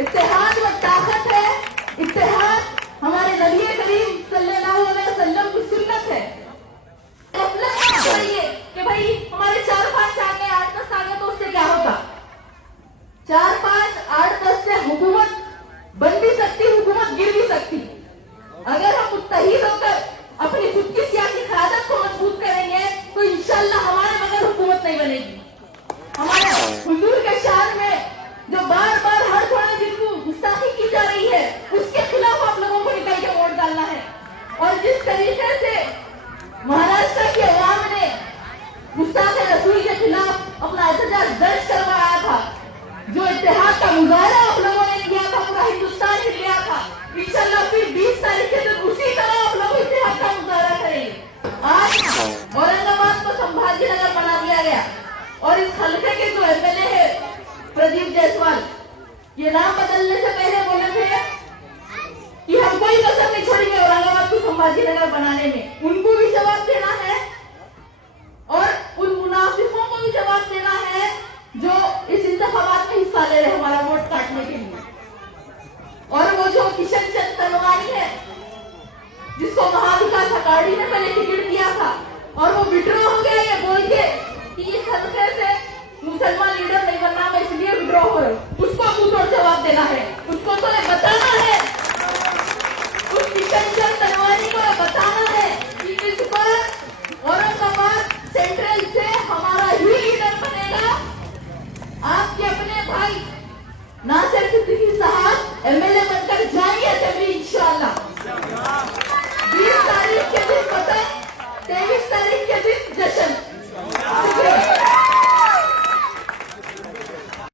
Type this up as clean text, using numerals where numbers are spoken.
इत्तेहाद में ताकत है, इत्तेहाद हमारे नबी करीम सल्लल्लाहु अलैहि वसल्लम की सुन्नत है। चाहिए कि भाई हमारे 4-5 आ गए, 8-10 आ गए तो उससे क्या होगा? 4-5, 8-10 से हुकूमत बन भी सकती, हुकूमत गिर भी सकती। अगर हम मुत्तहिद होकर अपनी खुद की सियासी क़यादत को मजबूत करेंगे तो इंशाअल्लाह हमारे बगैर हुकूमत नहीं बनेगी। हमारे हुजूर के शान में जो बार बार हर थोड़े दिन को गुस्ताखी की जा रही है, उसके खिलाफ आप लोगों को निकल के वोट डालना है। और जिस तरीके से महाराष्ट्र की अवाम ने गुस्ताखे रसूल के खिलाफ अपना एहतजाज दर्ज करवाया था, जो इत्तेहाद का मुजाहरा आप लोगों ने किया था, पूरा हिंदुस्तान ने किया था, इंशाअल्लाह फिर 20 तारीख के दिन उसी तरह आप लोग इत्तेहाद का मुजाहरा करेंगे। आज औरंगाबाद को संभाजी नगर बना दिया गया और इस हल्के के जो एमएलए है प्रदीप जायसवाल, ये नाम बदलने से पहले बोले थे कि हम कोई कसर नहीं छोड़ेंगे औरंगाबाद को संभाजी नगर बनाने में। उनको भी जवाब देना है और उन मुनाफिकों को भी जवाब देना है जो इस इंतखाबात में हिस्सा ले रहे हमारा वोट काटने के लिए। और वो जो किशन चंद तलवारी है, जिसको महाविकास अघाड़ी ने पहले टिकट दिया था और वो विड्रॉ हो गया ये बोल के कि इस हल्के से मुसलमान लीडर नहीं बनना, मैं इसलिए विड्रॉ हो रही हूँ, उसको मुंह जवाब देना है। उसको तो बताना है, उस किशन चंद तलवारी को बताना है कि इस पर औरंगाबाद सेंट्रल से हमारा ही लीडर बनेगा। आपके अपने भाई नासिर सिद्दीकी साहब एमएलए